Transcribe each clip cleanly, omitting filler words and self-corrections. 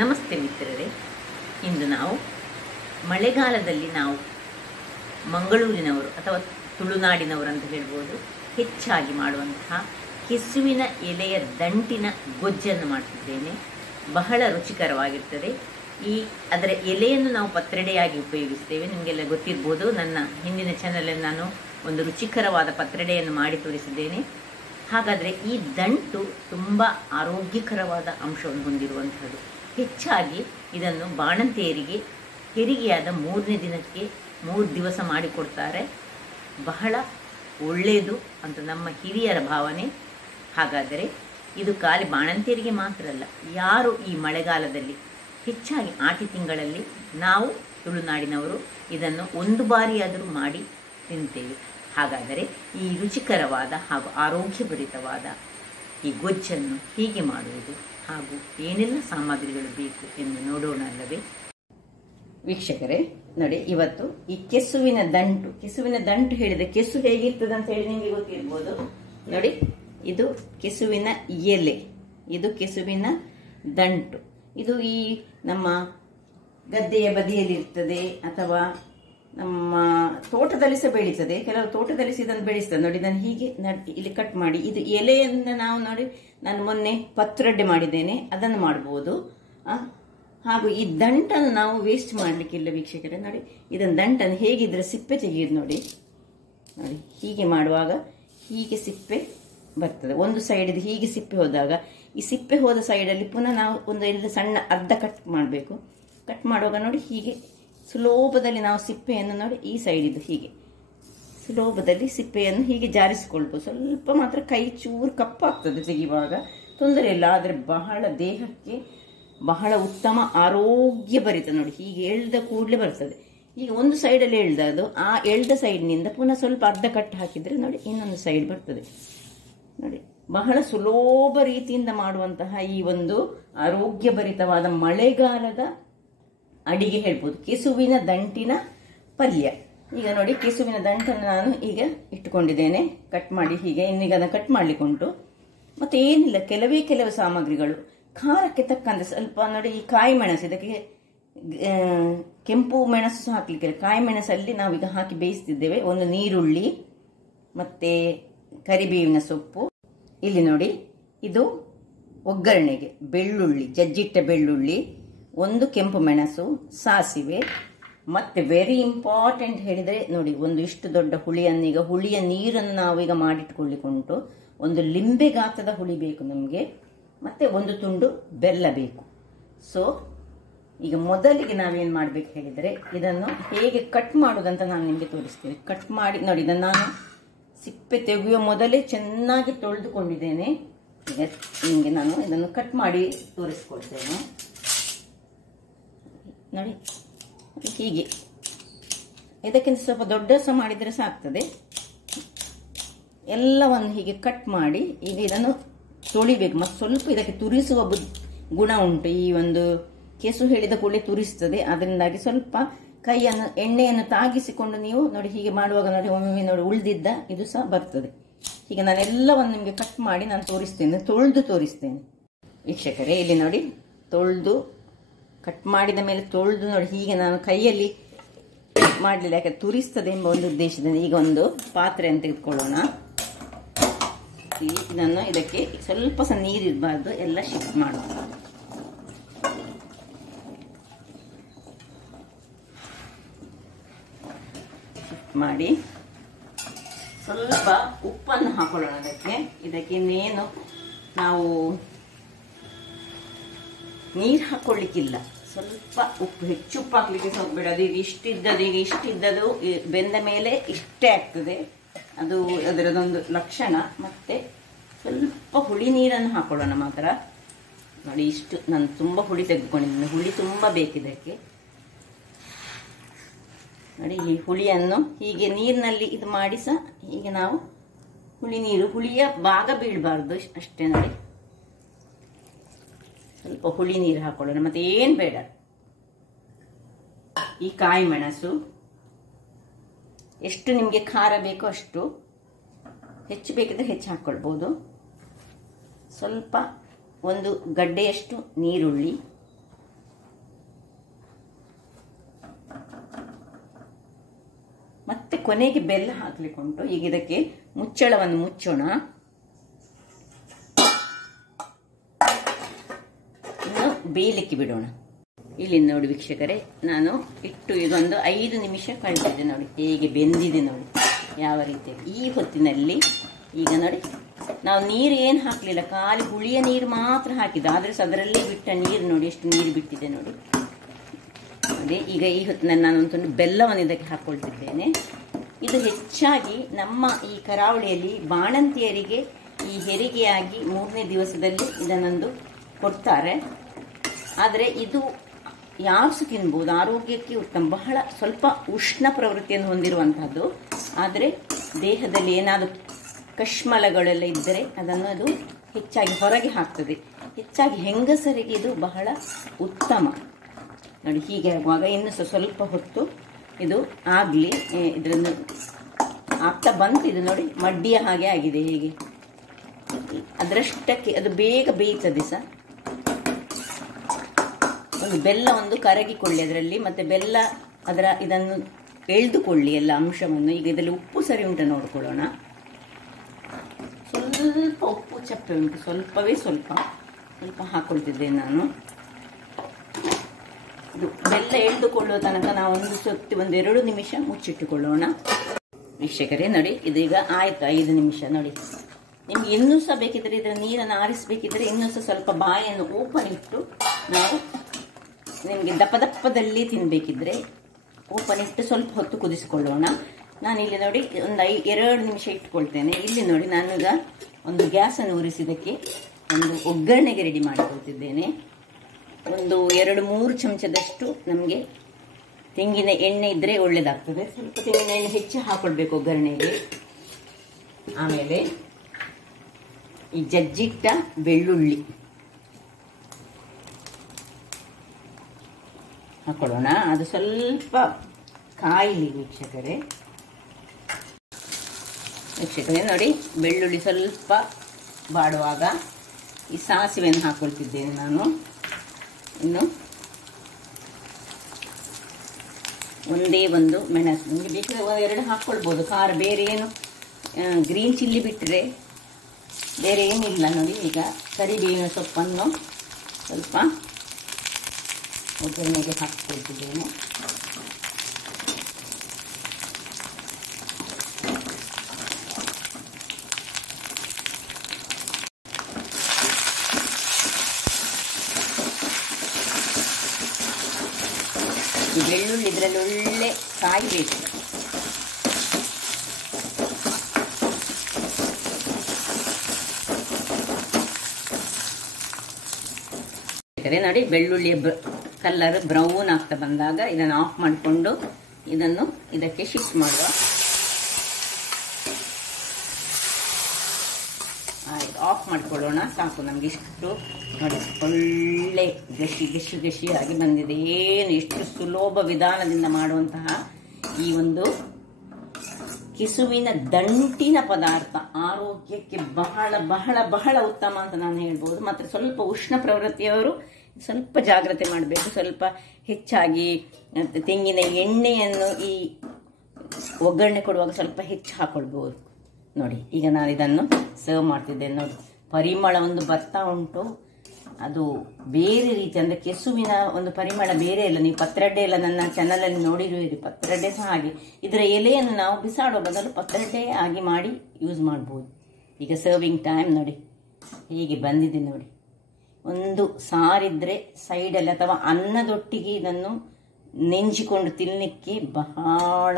ನಮಸ್ತೆ ಮಿತ್ರರೇ, ಇಂದು ನಾವು ಮಳೆಗಾಲದಲ್ಲಿ ನಾವು ಮಂಗಳೂರಿನವರು ಅಥವಾ ತುಳುನಾಡಿನವರು ಅಂತ ಹೇಳ್ಬೋದು ಹೆಚ್ಚಾಗಿ ಮಾಡುವಂತಹ ಕೆಸುವಿನ ಎಲೆಯ ದಂಟಿನ ಗೊಜ್ಜನ್ನು ಮಾಡ್ತಿದ್ದೇನೆ. ಬಹಳ ರುಚಿಕರವಾಗಿರ್ತದೆ. ಅದರ ಎಲೆಯನ್ನು ನಾವು ಪತ್ರೊಡೆಯಾಗಿ ಉಪಯೋಗಿಸ್ತೇವೆ. ನಿಮಗೆಲ್ಲ ಗೊತ್ತಿರ್ಬೋದು, ನನ್ನ ಹಿಂದಿನ ಚಾನಲಲ್ಲಿ ನಾನು ಒಂದು ರುಚಿಕರವಾದ ಪತ್ರೊಡೆಯನ್ನು ಮಾಡಿ ತೋರಿಸಿದ್ದೇನೆ. ಹಾಗಾದರೆ ಈ ದಂಟು ತುಂಬ ಆರೋಗ್ಯಕರವಾದ ಅಂಶವನ್ನು ಹೊಂದಿರುವಂಥದ್ದು. ಹೆಚ್ಚಾಗಿ ಇದನ್ನು ಬಾಣಂತಿಯರಿಗೆ ಹೆರಿಗೆಯಾದ 3ನೇ ದಿನಕ್ಕೆ 3 ದಿವಸ ಮಾಡಿಕೊಡ್ತಾರೆ. ಬಹಳ ಒಳ್ಳೆಯದು ಅಂತ ನಮ್ಮ ಹಿರಿಯರ ಭಾವನೆ. ಹಾಗಾದರೆ ಇದು ಖಾಲಿ ಬಾಣಂತಿಯರಿಗೆ ಮಾತ್ರ ಅಲ್ಲ, ಯಾರು ಈ ಮಳೆಗಾಲದಲ್ಲಿ ಹೆಚ್ಚಾಗಿ ಆಟಿ ತಿಂಗಳಲ್ಲಿ ನಾವು ತುಳುನಾಡಿನವರು ಇದನ್ನು ಒಂದು ಬಾರಿಯಾದರೂ ಮಾಡಿ ತಿಂತೇವೆ. ಹಾಗಾದರೆ ಈ ರುಚಿಕರವಾದ ಹಾಗೂ ಆರೋಗ್ಯಭರಿತವಾದ ಈ ಗೊಜ್ಜನ್ನು ಹೀಗೆ ಮಾಡುವುದು ಹಾಗೂ ಏನೆಲ್ಲ ಸಾಮಗ್ರಿಗಳು ಬೇಕು ಎಂದು ನೋಡೋಣ ಅಲ್ಲವೇ ವೀಕ್ಷಕರೇ? ನೋಡಿ, ಇವತ್ತು ಈ ಕೆಸುವಿನ ದಂಟು ಹೇಳಿದೆ. ಕೆಸು ಹೇಗಿರ್ತದೆ ಅಂತ ಹೇಳಿ ನಿಮಗೆ ಗೊತ್ತಿರ್ಬೋದು. ನೋಡಿ, ಇದು ಕೆಸುವಿನ ಎಲೆ, ಇದು ಕೆಸುವಿನ ದಂಟು. ಇದು ಈ ನಮ್ಮ ಗದ್ದೆಯ ಬದಿಯಲ್ಲಿ ಇರ್ತದೆ ಅಥವಾ ನಮ್ಮ ತೋಟದಲ್ಲಿ ಸಹ ಬೆಳೀತದೆ. ಕೆಲವು ತೋಟದಲ್ಲಿ ಸಹ ಇದನ್ನು ಬೆಳೆಸ್ತದೆ. ನೋಡಿ, ಇದನ್ನು ಹೀಗೆ ಇಲ್ಲಿ ಕಟ್ ಮಾಡಿ, ಇದು ಎಲೆಯಿಂದ ನಾವು ನೋಡಿ, ನಾನು ಮೊನ್ನೆ ಪತ್ರೊಡೆ ಮಾಡಿದ್ದೇನೆ, ಅದನ್ನು ಮಾಡಬಹುದು. ಹಾಗೂ ಈ ದಂಟನ್ನು ನಾವು ವೇಸ್ಟ್ ಮಾಡಲಿಕ್ಕಿಲ್ಲ ವೀಕ್ಷಕರೇ. ನೋಡಿ, ಇದನ್ನು ದಂಟನ್ನು ಹೇಗಿದ್ರೆ ಸಿಪ್ಪೆ ತೆಗೆಯೋದು ನೋಡಿ. ನೋಡಿ, ಹೀಗೆ ಮಾಡುವಾಗ ಹೀಗೆ ಸಿಪ್ಪೆ ಬರ್ತದೆ. ಒಂದು ಸೈಡ್ ಹೀಗೆ ಸಿಪ್ಪೆ ಹೋದಾಗ ಈ ಸಿಪ್ಪೆ ಹೋದ ಸೈಡಲ್ಲಿ ಪುನಃ ನಾವು ಒಂದು ಸಣ್ಣ ಅರ್ಧ ಕಟ್ ಮಾಡಬೇಕು. ಕಟ್ ಮಾಡುವಾಗ ನೋಡಿ, ಹೀಗೆ ಸುಲಭದಲ್ಲಿ ನಾವು ಸಿಪ್ಪೆಯನ್ನು ನೋಡಿ, ಈ ಸೈಡ್ ಇದು ಹೀಗೆ ಸುಲಭದಲ್ಲಿ ಸಿಪ್ಪೆಯನ್ನು ಹೀಗೆ ಜಾರಿಸಿಕೊಳ್ಬೋದು. ಸ್ವಲ್ಪ ಮಾತ್ರ ಕೈ ಚೂರು ಕಪ್ಪಾಗ್ತದೆ ತೆಗೆಯುವಾಗ, ತೊಂದರೆ ಇಲ್ಲ. ಆದರೆ ಬಹಳ ದೇಹಕ್ಕೆ ಬಹಳ ಉತ್ತಮ ಆರೋಗ್ಯ ಭರಿತ. ನೋಡಿ, ಹೀಗೆ ಎಳ್ದ ಕೂಡಲೇ ಬರ್ತದೆ. ಈಗ ಒಂದು ಸೈಡಲ್ಲಿ ಎಳ್ದ, ಅದು ಆ ಎಳ್ದ ಸೈಡ್ನಿಂದ ಪುನಃ ಸ್ವಲ್ಪ ಅರ್ಧ ಕಟ್ ಹಾಕಿದ್ರೆ ನೋಡಿ ಇನ್ನೊಂದು ಸೈಡ್ ಬರ್ತದೆ. ನೋಡಿ, ಬಹಳ ಸುಲಭ ರೀತಿಯಿಂದ ಮಾಡುವಂತಹ ಈ ಒಂದು ಆರೋಗ್ಯಭರಿತವಾದ ಮಳೆಗಾಲದ ಅಡಿಗೆ ಹೇಳ್ಬೋದು, ಕೆಸುವಿನ ದಂಟಿನ ಪಲ್ಯ. ಈಗ ನೋಡಿ, ಕೆಸುವಿನ ದಂಟನ್ನು ನಾನು ಈಗ ಇಟ್ಟುಕೊಂಡಿದ್ದೇನೆ ಕಟ್ ಮಾಡಿ. ಹೀಗೆ ಇನ್ನೀಗ ಅದನ್ನು ಕಟ್ ಮಾಡ್ಲಿಕ್ಕುಂಟು. ಮತ್ತೆ ಏನಿಲ್ಲ, ಕೆಲವೇ ಸಾಮಗ್ರಿಗಳು. ಖಾರಕ್ಕೆ ತಕ್ಕಂತೆ ಸ್ವಲ್ಪ ನೋಡಿ, ಈ ಕಾಯಿ ಮೆಣಸು, ಇದಕ್ಕೆ ಕೆಂಪು ಮೆಣಸು ಸಹ ಹಾಕ್ಲಿಕ್ಕೆ. ಕಾಯಿ ಮೆಣಸಲ್ಲಿ ನಾವೀಗ ಹಾಕಿ ಬೇಯಿಸ್ತಿದ್ದೇವೆ. ಒಂದು ನೀರುಳ್ಳಿ, ಮತ್ತೆ ಕರಿಬೇವಿನ ಸೊಪ್ಪು. ಇಲ್ಲಿ ನೋಡಿ, ಇದು ಒಗ್ಗರಣೆಗೆ ಬೆಳ್ಳುಳ್ಳಿ, ಜಜ್ಜಿಟ್ಟ ಬೆಳ್ಳುಳ್ಳಿ, ಒಂದು ಕೆಂಪು ಮೆಣಸು, ಸಾಸಿವೆ, ಮತ್ತೆ ವೆರಿ ಇಂಪಾರ್ಟೆಂಟ್ ಹೇಳಿದರೆ ನೋಡಿ, ಒಂದು ಇಷ್ಟು ದೊಡ್ಡ ಹುಳಿಯನ್ನೀಗ ಹುಳಿಯ ನೀರನ್ನು ನಾವೀಗ ಮಾಡಿಟ್ಕೊಳ್ಳಿಕ್ಕುಂಟು. ಒಂದು ಲಿಂಬೆ ಗಾತ್ರದ ಹುಳಿ ಬೇಕು ನಮಗೆ, ಮತ್ತೆ ಒಂದು ತುಂಡು ಬೆಲ್ಲ ಬೇಕು. ಸೊ ಈಗ ಮೊದಲಿಗೆ ನಾವೇನು ಮಾಡಬೇಕು ಹೇಳಿದರೆ, ಇದನ್ನು ಹೇಗೆ ಕಟ್ ಮಾಡೋದಂತ ನಾನು ನಿಮಗೆ ತೋರಿಸ್ತೀನಿ. ಕಟ್ ಮಾಡಿ ನೋಡಿ, ಇದನ್ನು ನಾನು ಸಿಪ್ಪೆ ತೆಗೆಯುವ ಮೊದಲೇ ಚೆನ್ನಾಗಿ ತೊಳೆದುಕೊಂಡಿದ್ದೇನೆ. ಈಗ ನಿಮಗೆ ನಾನು ಇದನ್ನು ಕಟ್ ಮಾಡಿ ತೋರಿಸ್ಕೊಡ್ತೇನೆ. ನೋಡಿ, ಹೀಗೆ ಇದಕ್ಕಿಂತ ಸ್ವಲ್ಪ ದೊಡ್ಡ ಸಹ ಮಾಡಿದರೆ ಸಾಕ್ತದೆ. ಎಲ್ಲವನ್ನು ಹೀಗೆ ಕಟ್ ಮಾಡಿ ಈಗ ಇದನ್ನು ತೊಳಿಬೇಕು. ಮತ್ತು ಸ್ವಲ್ಪ ಇದಕ್ಕೆ ತುರಿಸುವ ಗುಣ ಉಂಟು. ಈ ಒಂದು ಕೆಸು ಹೇಳಿದ ಕೂಡಲೇ ತುರಿಸ್ತದೆ. ಅದರಿಂದಾಗಿ ಸ್ವಲ್ಪ ಕೈಯನ್ನು ಎಣ್ಣೆಯನ್ನು ತಾಗಿಸಿಕೊಂಡು ನೀವು ನೋಡಿ ಹೀಗೆ ಮಾಡುವಾಗ ನೋಡಿ, ಒಮ್ಮೆ ನೋಡಿ ಉಳಿದಿದ್ದ ಇದು ಸಹ ಬರ್ತದೆ. ಹೀಗೆ ನಾನು ಎಲ್ಲವನ್ನು ನಿಮಗೆ ಕಟ್ ಮಾಡಿ ನಾನು ತೋರಿಸ್ತೇನೆ, ತೊಳೆದು ತೋರಿಸ್ತೇನೆ ವೀಕ್ಷಕರೇ. ಇಲ್ಲಿ ನೋಡಿ, ತೊಳೆದು ಕಟ್ ಮಾಡಿದ ಮೇಲೆ ತೊಳೆದು ನೋಡಿ, ಹೀಗೆ ನಾನು ಕೈಯಲ್ಲಿ ಮಾಡಲಿಲ್ಲ, ಯಾಕೆ ತುರಿಸ್ತದೆ ಎಂಬ ಒಂದು ಉದ್ದೇಶದಿಂದ. ಈಗ ಒಂದು ಪಾತ್ರೆಯನ್ನು ತೆಗೆದುಕೊಳ್ಳೋಣ. ಇದನ್ನು ಇದಕ್ಕೆ ಸ್ವಲ್ಪ ಸಹ ನೀರಿರಬಾರ್ದು, ಎಲ್ಲ ಶಿಫ್ಟ್ ಮಾಡೋಣ. ಶಿಫ್ಟ್ ಮಾಡಿ ಸ್ವಲ್ಪ ಉಪ್ಪನ್ನು ಹಾಕೊಳ್ಳೋಣ ಇದಕ್ಕೆ ಇನ್ನೇನು ನಾವು ನೀರು ಹಾಕೊಳ್ಳಿಕ್ಕಿಲ್ಲ. ಸ್ವಲ್ಪ ಉಪ್ಪು, ಹೆಚ್ಚು ಉಪ್ಪು ಹಾಕ್ಲಿಕ್ಕೆ ಸಹ ಹೋಗ್ಬೇಡ. ಅದು ಈಗ ಇಷ್ಟಿದ್ದದು ಬೆಂದ ಮೇಲೆ ಇಷ್ಟೇ ಆಗ್ತದೆ, ಅದು ಅದರದೊಂದು ಲಕ್ಷಣ. ಮತ್ತೆ ಸ್ವಲ್ಪ ಹುಳಿ ನೀರನ್ನು ಹಾಕೊಳ್ಳೋಣ ಮಾತ್ರ. ನೋಡಿ, ಇಷ್ಟು ನಾನು ತುಂಬ ಹುಳಿ ತೆಗೆದುಕೊಂಡಿದ್ದೀನಿ. ಹುಳಿ ತುಂಬ ಬೇಕಿದ್ದಕ್ಕೆ. ನೋಡಿ, ಈ ಹುಳಿಯನ್ನು ಹೀಗೆ ನೀರಿನಲ್ಲಿ ಇದು ಮಾಡಿ ಸಹ ಹೀಗೆ ನಾವು ಹುಳಿಯ ಭಾಗ ಬೀಳಬಾರ್ದು ಅಷ್ಟೇ. ನೋಡಿ, ಸ್ವಲ್ಪ ಹುಳಿ ನೀರು ಹಾಕೊಳ್ಳೋಣ. ಮತ್ತೆ ಏನು ಬೇಡ. ಈ ಕಾಯಿ ಮೆಣಸು ಎಷ್ಟು ನಿಮಗೆ ಖಾರ ಬೇಕೋ ಅಷ್ಟು, ಹೆಚ್ಚು ಬೇಕಿದ್ರೆ ಹೆಚ್ಚು ಹಾಕ್ಕೊಳ್ಬೋದು. ಸ್ವಲ್ಪ ಒಂದು ಗಡ್ಡೆಯಷ್ಟು ನೀರುಳ್ಳಿ, ಕೊನೆಗೆ ಬೆಲ್ಲ ಹಾಕ್ಲಿಕ್ಕೆ ಉಂಟು. ಈಗ ಇದಕ್ಕೆ ಮುಚ್ಚಳವನ್ನು ಮುಚ್ಚೋಣ. ಇನ್ನು ಬೇಯಲಿಕ್ಕೆ ಬಿಡೋಣ. ಇಲ್ಲಿ ನೋಡಿ ವೀಕ್ಷಕರೇ, ನಾನು ಇಟ್ಟು ಇದೊಂದು 5 ನಿಮಿಷ ಕಳೆದಿದೆ ನೋಡಿ, ಹೇಗೆ ಬೆಂದಿದೆ ನೋಡಿ ಯಾವ ರೀತಿ. ಈ ಹೊತ್ತಿನಲ್ಲಿ ಈಗ ನೋಡಿ, ನಾವು ನೀರು ಏನು ಹಾಕಲಿಲ್ಲ, ಖಾಲಿ ಹುಳಿಯ ನೀರು ಮಾತ್ರ ಹಾಕಿದ್ದು. ಆದರೆ ಅದರಲ್ಲೇ ಬಿಟ್ಟ ನೀರು ನೋಡಿ, ಎಷ್ಟು ನೀರು ಬಿಟ್ಟಿದೆ ನೋಡಿ. ಅದೇ ಈಗ ಈ ಹೊತ್ತಿನಲ್ಲಿ ನಾನು ಒಂದು ಬೆಲ್ಲವನ್ನು ಇದಕ್ಕೆ ಹಾಕ್ಕೊಳ್ತಿದ್ದೇನೆ. ಇದು ಹೆಚ್ಚಾಗಿ ನಮ್ಮ ಈ ಕರಾವಳಿಯಲ್ಲಿ ಬಾಣಂತಿಯರಿಗೆ ಈ ಹೆರಿಗೆಯಾಗಿ 3ನೇ ದಿವಸದಲ್ಲಿ ಇದನ್ನೊಂದು ಕೊಡ್ತಾರೆ. ಆದರೆ ಇದು ಯಾರು ಸಹ ತಿನ್ಬೋದು, ಆರೋಗ್ಯಕ್ಕೆ ಉತ್ತಮ. ಬಹಳ ಸ್ವಲ್ಪ ಉಷ್ಣ ಪ್ರವೃತ್ತಿಯನ್ನು ಹೊಂದಿರುವಂತಹದ್ದು. ಆದರೆ ದೇಹದಲ್ಲಿ ಏನಾದರೂ ಕಶ್ಮಲಗಳೆಲ್ಲ ಇದ್ದರೆ ಅದನ್ನು ಅದು ಹೆಚ್ಚಾಗಿ ಹೊರಗೆ ಹಾಕ್ತದೆ. ಹೆಚ್ಚಾಗಿ ಹೆಂಗಸರಿಗೆ ಇದು ಬಹಳ ಉತ್ತಮ ನೋಡಿ. ಹೀಗೆ ಆಗುವಾಗ ಇನ್ನು ಸ್ವಲ್ಪ ಹೊತ್ತು ಇದು ಆಗಲಿ. ಇದನ್ನು ಆಗ್ತಾ ಬಂತು, ಇದು ನೋಡಿ ಮಡ್ಡಿಯ ಹಾಗೆ ಆಗಿದೆ. ಹೇಗೆ ಅದರಷ್ಟಕ್ಕೆ ಅದು ಬೇಗ ಬೇಯ್ತದೆ ಸಹ. ಒಂದು ಬೆಲ್ಲ ಒಂದು ಕರಗಿಕೊಳ್ಳಿ ಅದರಲ್ಲಿ, ಮತ್ತೆ ಬೆಲ್ಲ ಅದರ ಇದನ್ನು ಎಳೆದುಕೊಳ್ಳಿ ಎಲ್ಲ ಅಂಶವನ್ನು. ಈಗ ಇದರಲ್ಲಿ ಉಪ್ಪು ಸರಿ ಉಂಟು ನೋಡ್ಕೊಳ್ಳೋಣ. ಸ್ವಲ್ಪ ಉಪ್ಪು ಚಪ್ಪೆ ಉಂಟು, ಸ್ವಲ್ಪವೇ ಸ್ವಲ್ಪ ಹಾಕೊಳ್ತಿದ್ದೇನೆ ನಾನು. ಇದು ಬೆಲ್ಲ ಎಳೆದುಕೊಳ್ಳುವ ತನಕ ನಾವು ಒಂದು 2 ನಿಮಿಷ ಮುಚ್ಚಿಟ್ಟುಕೊಳ್ಳೋಣ. ವೀಕ್ಷಕರೇ ನೋಡಿ, ಇದೀಗ ಆಯ್ತು 5 ನಿಮಿಷ ನೋಡಿ. ನಿಮ್ಗೆ ಇನ್ನೂ ಸಹ ಬೇಕಿದ್ರೆ ಇದರ ನೀರನ್ನು ಆರಿಸಬೇಕಿದ್ರೆ ಇನ್ನೂ ಸಹ ಸ್ವಲ್ಪ ಬಾಯನ್ನು ಓಪನ್ ಇಟ್ಟು, ನಾವು ನಿಮಗೆ ದಪ್ಪದಲ್ಲಿ ತಿನ್ಬೇಕಿದ್ರೆ ಓಪನ್ ಇಟ್ಟು ಸ್ವಲ್ಪ ಹೊತ್ತು ಕುದಿಸಿಕೊಳ್ಳೋಣ. ನಾನಿಲ್ಲಿ ನೋಡಿ ಒಂದು 2 ನಿಮಿಷ ಇಟ್ಕೊಳ್ತೇನೆ. ಇಲ್ಲಿ ನೋಡಿ ನಾನೀಗ ಒಂದು ಗ್ಯಾಸನ್ನು ಉರಿಸಿದಕ್ಕೆ ಒಂದು ಒಗ್ಗರಣೆಗೆ ರೆಡಿ ಮಾಡಿಕೊಳ್ತಿದ್ದೇನೆ. ಒಂದು 2-3 ಚಮಚದಷ್ಟು ನಮಗೆ ತೆಂಗಿನ ಎಣ್ಣೆ ಇದ್ರೆ ಒಳ್ಳೇದಾಗ್ತದೆ. ಸ್ವಲ್ಪ ತೆಂಗಿನ ಎಣ್ಣೆ ಹೆಚ್ಚು ಹಾಕೊಳ್ಬೇಕು ಒಗ್ಗರಣೆಗೆ. ಆಮೇಲೆ ಈ ಜಜ್ಜಿಟ್ಟ ಬೆಳ್ಳುಳ್ಳಿ ಹಾಕೊಳ್ಳೋಣ. ಅದು ಸ್ವಲ್ಪ ಕಾಯಿಲಿ ವೀಕ್ಷಕರೇ ನೋಡಿ, ಬೆಳ್ಳುಳ್ಳಿ ಸ್ವಲ್ಪ ಬಾಡುವಾಗ ಈ ಸಾಸಿವೆಯನ್ನು ಹಾಕೊಳ್ತಿದ್ದೇನೆ ನಾನು. ಇನ್ನು ಒಂದೇ ಒಂದು ಮೆಣಸು, ನಿಮಗೆ ಬೇಕಾದ್ರೆ 2 ಹಾಕ್ಕೊಳ್ಬೋದು. ಖಾರ ಬೇರೆ ಏನು ಗ್ರೀನ್ ಚಿಲ್ಲಿ ಬಿಟ್ಟರೆ ಬೇರೆ ಏನಿಲ್ಲ ನೋಡಿ. ಈಗ ಕರಿಬೇವಿನ ಸೊಪ್ಪನ್ನು ಸ್ವಲ್ಪ ಒಗ್ಗರಣೆಗೆ ಹಾಕ್ಕೊಳ್ತಿದ್ದೇನೆ. ಈ ಬೆಳ್ಳುಳ್ಳಿ ಇದರಲ್ಲಿ ಒಳ್ಳೆ ಕಾಯಬೇಕು. ನೋಡಿ, ಬೆಳ್ಳುಳ್ಳಿಯ ಕಲರ್ ಬ್ರೌನ್ ಆಗ್ತಾ ಬಂದಾಗ ಇದನ್ನು ಆಫ್ ಮಾಡಿಕೊಂಡು ಇದನ್ನು ಇದಕ್ಕೆ ಶಿಫ್ಟ್ ಮಾಡುವ. ಆಫ್ ಮಾಡ್ಕೊಳ್ಳೋಣ. ಸಾಕು ನಮ್ಗೆ ಇಷ್ಟು ನೋಡಿ, ಒಳ್ಳೆ ಗಶಿಯಾಗಿ ಬಂದಿದೆ. ಏನು ಎಷ್ಟು ಸುಲಭ ವಿಧಾನದಿಂದ ಮಾಡುವಂತಹ ಈ ಒಂದು ಕಿಸುವಿನ ದಂಟಿನ ಪದಾರ್ಥ ಆರೋಗ್ಯಕ್ಕೆ ಬಹಳ ಬಹಳ ಬಹಳ ಉತ್ತಮ ಅಂತ ನಾನು ಹೇಳ್ಬೋದು. ಮತ್ತೆ ಸ್ವಲ್ಪ ಉಷ್ಣ ಪ್ರವೃತ್ತಿಯವರು ಸ್ವಲ್ಪ ಜಾಗ್ರತೆ ಮಾಡಬೇಕು. ಸ್ವಲ್ಪ ಹೆಚ್ಚಾಗಿ ತೆಂಗಿನ ಎಣ್ಣೆಯನ್ನು ಈ ಒಗ್ಗರಣೆ ಕೊಡುವಾಗ ಸ್ವಲ್ಪ ಹೆಚ್ಚು ಹಾಕೊಳ್ಬಹುದು ನೋಡಿ. ಈಗ ನಾನು ಇದನ್ನು ಸರ್ವ್ ಮಾಡ್ತಿದ್ದೇನೆ ನೋಡಿ. ಪರಿಮಳ ಒಂದು ಬರ್ತಾ ಉಂಟು, ಅದು ಬೇರೆ ರೀತಿ, ಅಂದ್ರೆ ಕೆಸುವಿನ ಒಂದು ಪರಿಮಳ ಬೇರೆ ಇಲ್ಲ. ನೀವು ಪತ್ರೊಡೆ ಎಲ್ಲ ನನ್ನ ಚಾನಲಲ್ಲಿ ನೋಡಿರುವಿರಿ. ಪತ್ರೊಡೆ ಸಹ ಹಾಗೆ ಇದರ ಎಲೆಯನ್ನು ನಾವು ಬಿಸಾಡುವ ಬದಲು ಪತ್ರೊಡೆ ಆಗಿ ಮಾಡಿ ಯೂಸ್ ಮಾಡ್ಬೋದು. ಈಗ ಸರ್ವಿಂಗ್ ಟೈಮ್ ನೋಡಿ ಹೀಗೆ ಬಂದಿದೆ ನೋಡಿ. ಒಂದು ಸಾರಿದ್ರೆ ಸೈಡಲ್ಲಿ ಅಥವಾ ಅನ್ನದೊಟ್ಟಿಗೆ ಇದನ್ನು ನೆಂಜಿಕೊಂಡು ತಿನ್ನಲಿಕ್ಕೆ ಬಹಳ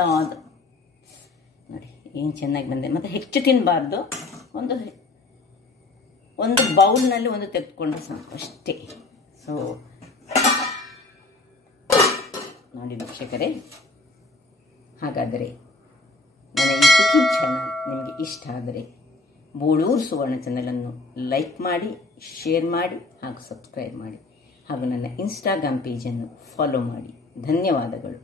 ನೋಡಿ ಏನು ಚೆನ್ನಾಗಿ ಬಂದಿದೆ. ಮತ್ತೆ ಹೆಚ್ಚು ತಿನ್ನಬಾರ್ದು, ಒಂದು ಬೌಲ್ನಲ್ಲಿ ಒಂದು ತೆಗೆದುಕೊಂಡ್ರೆ ಸಾಕು ಅಷ್ಟೇ. ಸೊ ನೋಡಿ ವೀಕ್ಷಕರೇ, ಹಾಗಾದರೆ ನನ್ನ ಈ ಕುಕಿಂಗ್ ಚಾನಲ್ ನಿಮಗೆ ಇಷ್ಟ ಆದರೆ ಬೋಳೂರು ಸುವರ್ಣ ಚಾನಲನ್ನು ಲೈಕ್ ಮಾಡಿ, ಶೇರ್ ಮಾಡಿ ಹಾಗೂ ಸಬ್ಸ್ಕ್ರೈಬ್ ಮಾಡಿ ಹಾಗೂ ನನ್ನ ಇನ್ಸ್ಟಾಗ್ರಾಮ್ ಪೇಜನ್ನು ಫಾಲೋ ಮಾಡಿ. ಧನ್ಯವಾದಗಳು.